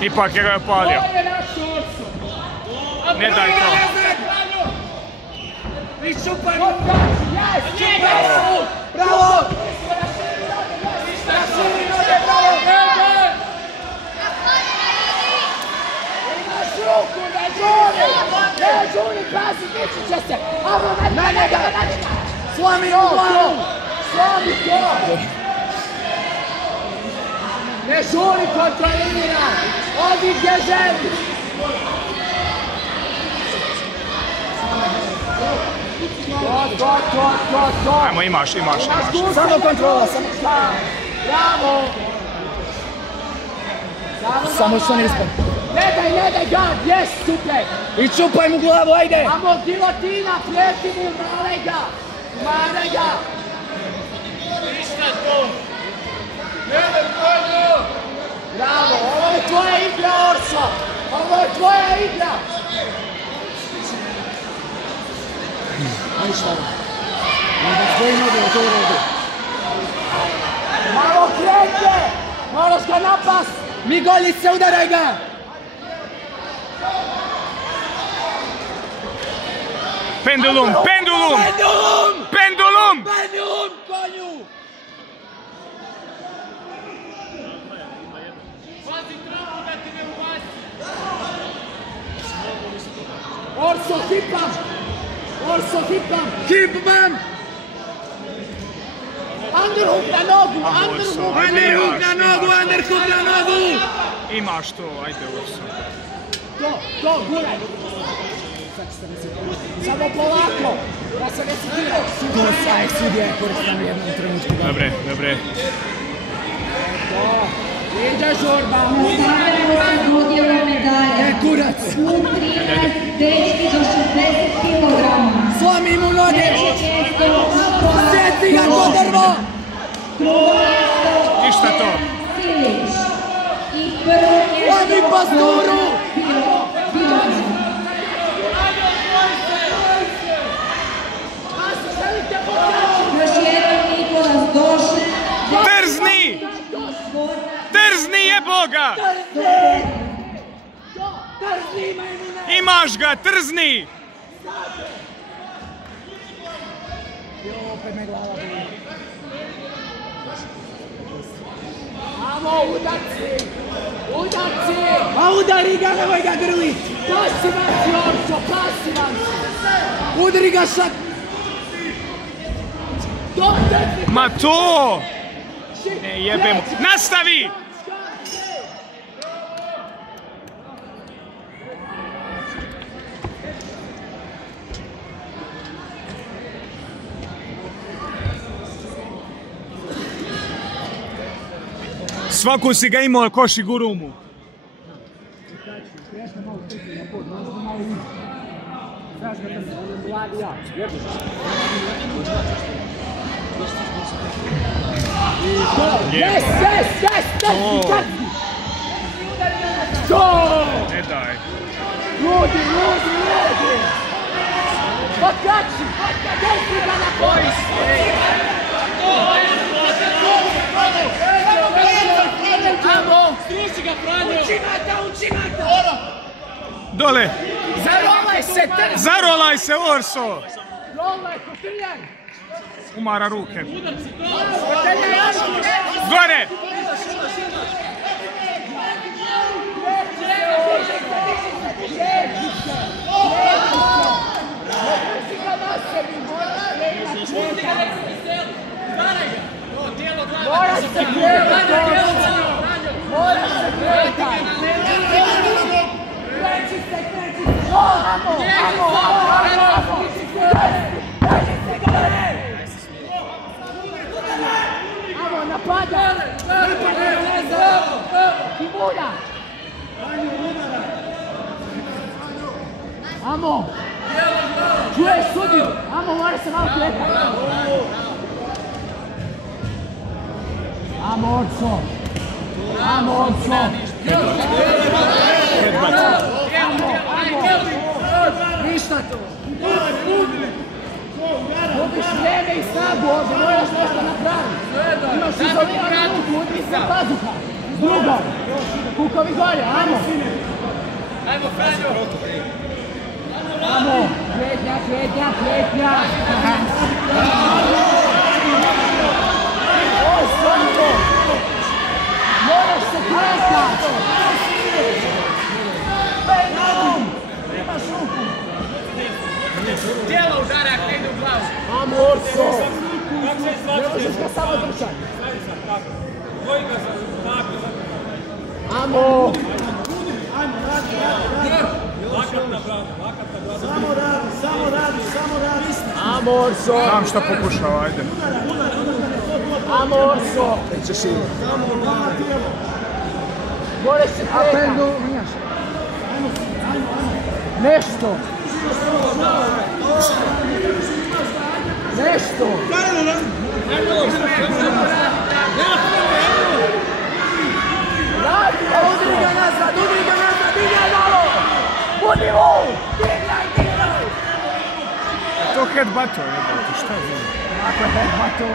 Ipak je ga je palio. Ne daj to. Bravo! Žuni, pazi, neći će se! Na njega! Slami u glavu! Slami to! Ne žuni, kontrolira! Odi gdje želi! To! Ajmo, imaš. Samo kontrola, samo... Bravo! Samo što ne ispod. Ne daj gad, jes, super! I čupaj mu glavu, ajde! Amo, gilotina, prijeti mu, maraj ga! Ništa to! Bravo, ovo je tvoja igra, Orso! Ovo je tvoja igra! Ništa. Tvoji noge, to je rodu. Malo krete! Moraš ga napast! Migoljice, udaraj ga! Pendulum! Konju! Orso, hipam! Hipam! Underhook na nogu! Imaš to, ajde Orso. To, guraj! Samo polako! Da se ne sudira! Sudija je koristan u jednom trenutku. Dobre. To! Ide žurba! Dodjela medalja. Kurac! U 13, dečki do 60 kg. Slomi mu noge! Sjeti ga ko drvo! Ništa to! Silić. I prvo mjesto... Odi pasturu! Još jedan Nikolas Došle. Trzni je Boga! Imaš ga, trzni! Opet me glava boli. Amo, udarci! A udari ga, nemoj ga grlit! Pasivan si, Orso, pasivan si! Udari ga šak! Ma to! Ne jebemo. Nastavi! Svaku si ga imao koši gurumu. Yes! Ne daj. Ljudi! Pokači! Desi ga na korist! Struči ga, Franjo! Učimata! Dole! Zarolaj se! Zarolaj se, Orso! Rolaj, kotrljan! Umara ruke. Gore! Mora se kretati! Kreći se! Amo! Amo, napada! Kimura! Amo! Čuješ sudiju? Amo, mora se malo kretati! Amorco! Amorco! Ništa to! Gubiš vrijeme i snagu ovdje, moraš nešto napraviti. Imaš izoliranu ruku, udri se pazuha. Drugo. Kukovi gore, ajmo. Ajmo, Franjo. Ajmo. Kretnja, kretnja, kretnja. O, Sonko. Moraš se kretati. Imaš ruku. Tijelo udara, ako ne ide u glavu. Amorco. Ne možeš ga samo držati. Amo! Samo radi. Amorco! Znam šta pokušava, ajde. Amorco! Nećeš i... Gore se kreta! Nešto! Nešto! Udri ga nazad, dignaj malo! Budi lud! Dignaj! To headbutt-o, jebate, šta je? Ako je headbutt-o...